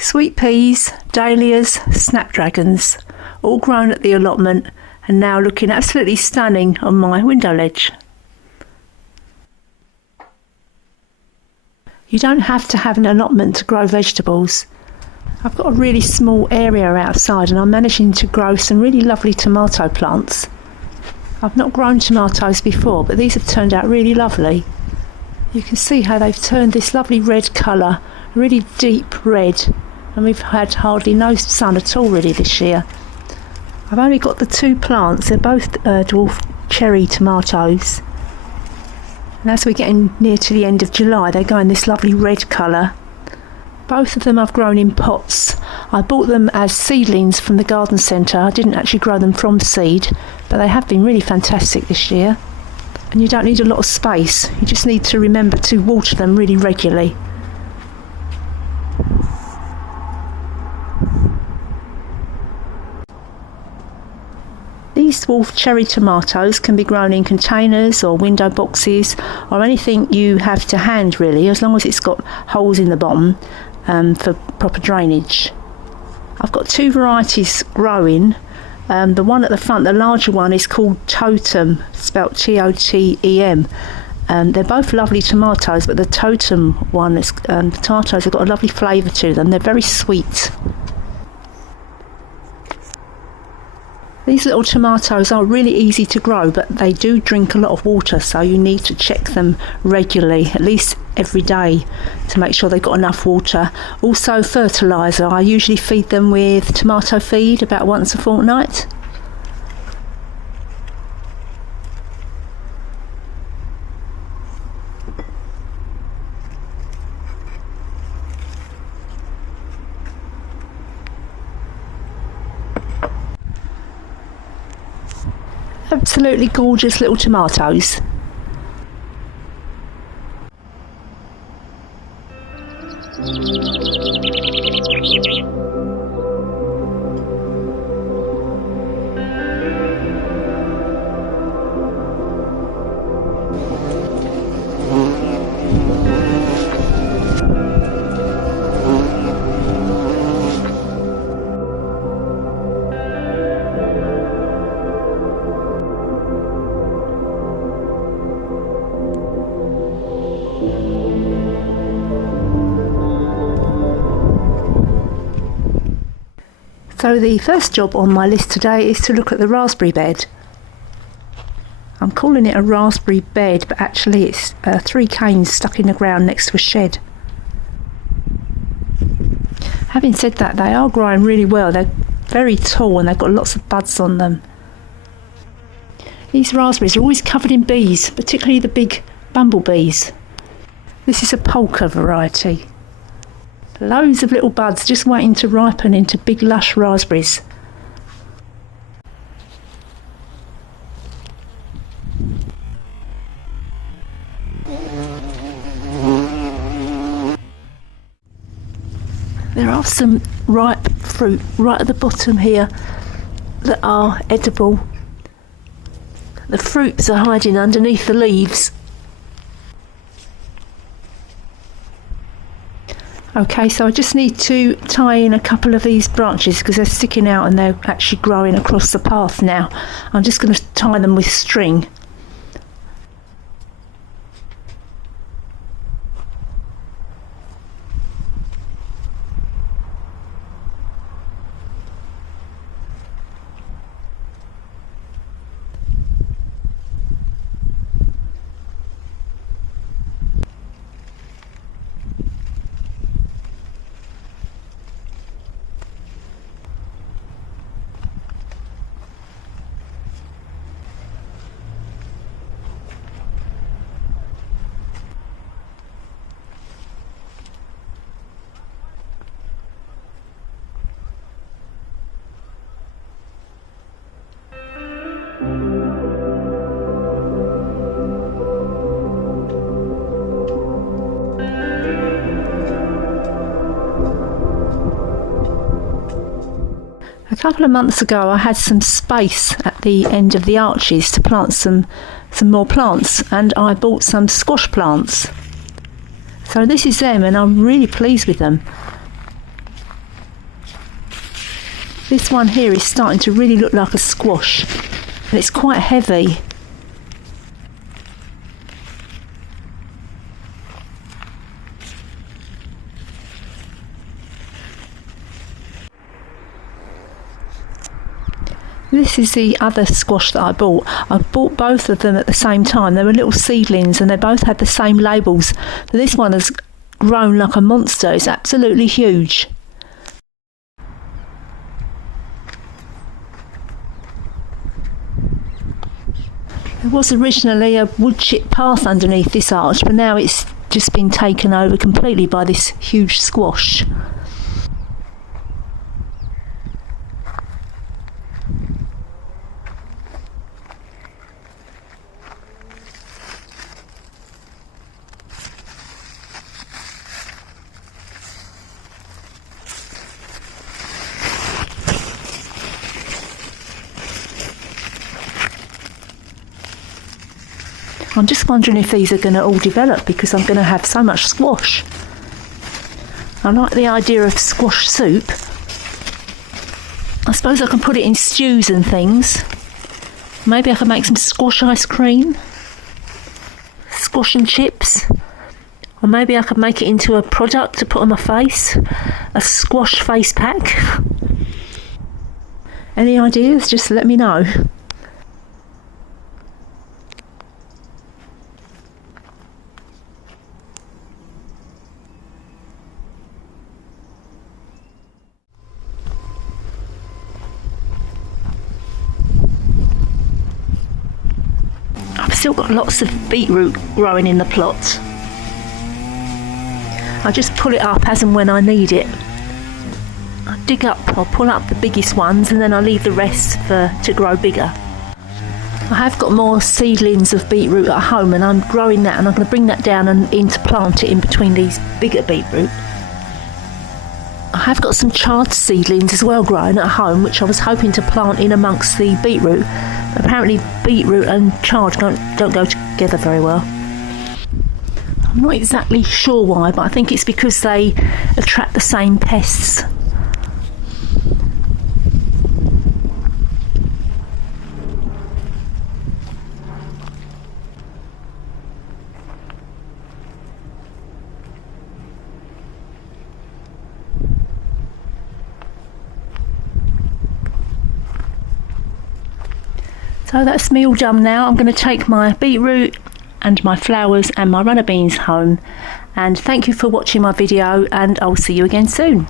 Sweet peas, dahlias, snapdragons, all grown at the allotment and now looking absolutely stunning on my window ledge. You don't have to have an allotment to grow vegetables. I've got a really small area outside and I'm managing to grow some really lovely tomato plants. I've not grown tomatoes before, but these have turned out really lovely. You can see how they've turned this lovely red colour, really deep red, and we've had hardly no sun at all really this year. I've only got the two plants, they're both dwarf cherry tomatoes. And as we're getting near to the end of July, they go in this lovely red colour. Both of them I've grown in pots. I bought them as seedlings from the garden centre. I didn't actually grow them from seed, but they have been really fantastic this year. And you don't need a lot of space, you just need to remember to water them really regularly. These dwarf cherry tomatoes can be grown in containers or window boxes or anything you have to hand really, as long as it's got holes in the bottom for proper drainage. I've got two varieties growing. The one at the front, the larger one, is called Totem, spelt T-O-T-E-M. They're both lovely tomatoes, but the Totem one, the tomatoes have got a lovely flavour to them. They're very sweet. These little tomatoes are really easy to grow, but they do drink a lot of water, so you need to check them regularly, at least every day, to make sure they've got enough water. Also fertiliser, I usually feed them with tomato feed about once a fortnight. Absolutely gorgeous little tomatoes. So the first job on my list today is to look at the raspberry bed. I'm calling it a raspberry bed, but actually it's 3 canes stuck in the ground next to a shed. Having said that, they are growing really well. They're very tall and they've got lots of buds on them. These raspberries are always covered in bees, particularly the big bumblebees. This is a polka variety. Loads of little buds just waiting to ripen into big lush raspberries. There are some ripe fruit right at the bottom here that are edible. The fruits are hiding underneath the leaves. Okay, so I just need to tie in a couple of these branches because they're sticking out and they're actually growing across the path now. I'm just going to tie them with string. A couple of months ago I had some space at the end of the arches to plant some more plants, and I bought some squash plants. So this is them and I'm really pleased with them. This one here is starting to really look like a squash, and it's quite heavy. This is the other squash that I bought. I bought both of them at the same time. They were little seedlings and they both had the same labels. But this one has grown like a monster. It's absolutely huge. There was originally a wood chip path underneath this arch, but now it's just been taken over completely by this huge squash. I'm just wondering if these are going to all develop, because I'm going to have so much squash. I like the idea of squash soup. I suppose I can put it in stews and things. Maybe I can make some squash ice cream, squash and chips, or maybe I could make it into a product to put on my face, a squash face pack. Any ideas? Just let me know. I've still got lots of beetroot growing in the plot. I just pull it up as and when I need it. I'll pull up the biggest ones and then I leave the rest to grow bigger. I have got more seedlings of beetroot at home and I'm growing that, and I'm going to bring that down and in to plant it in between these bigger beetroot. I have got some chard seedlings as well growing at home, which I was hoping to plant in amongst the beetroot. But apparently beetroot and chard don't go together very well. I'm not exactly sure why, but I think it's because they attract the same pests. So that's me all done now. I'm going to take my beetroot and my flowers and my runner beans home. And thank you for watching my video, and I'll see you again soon.